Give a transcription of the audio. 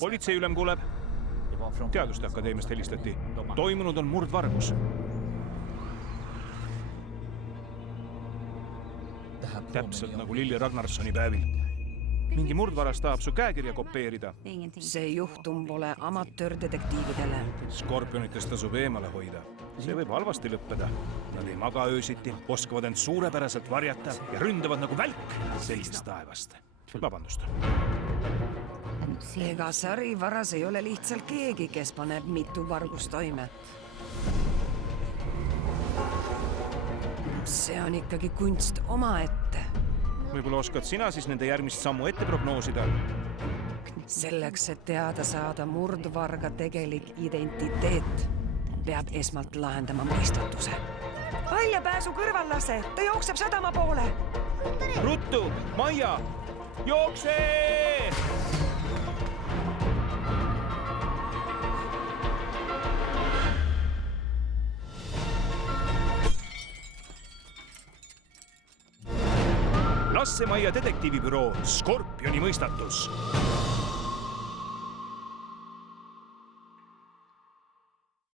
Politseiülem kuuleb. Teaduste Akadeemiast helistati. Toimunud on murdvargus. Täpselt nagu Lilli Ragnarssoni päevil. Mingi murdvaras tahab su käekirja kopeerida. See juhtum pole amatöördetektiividele. Skorpionitest tasub eemale hoida. See võib halvasti lõppeda. Nad ei maga öösiti, oskavad end suurepäraselt varjata ja ründavad nagu välk sellisest taevast. Vabandust. Ega sarivaras ei ole lihtsalt keegi, kes paneb mitu vargust toime. See on ikkagi kunst omaette. Võib-olla oskad sina siis nende järgmist sammu ette prognoosida? Selleks, et teada saada murdvarga tegelik identiteet, peab esmalt lahendama mõistatuse. Väljapääsu kõrvallase, ta jookseb sadama poole. Ruttu, Maia, jookse! Lasse Maia detektiivibüroo Skorpioni mõistatus.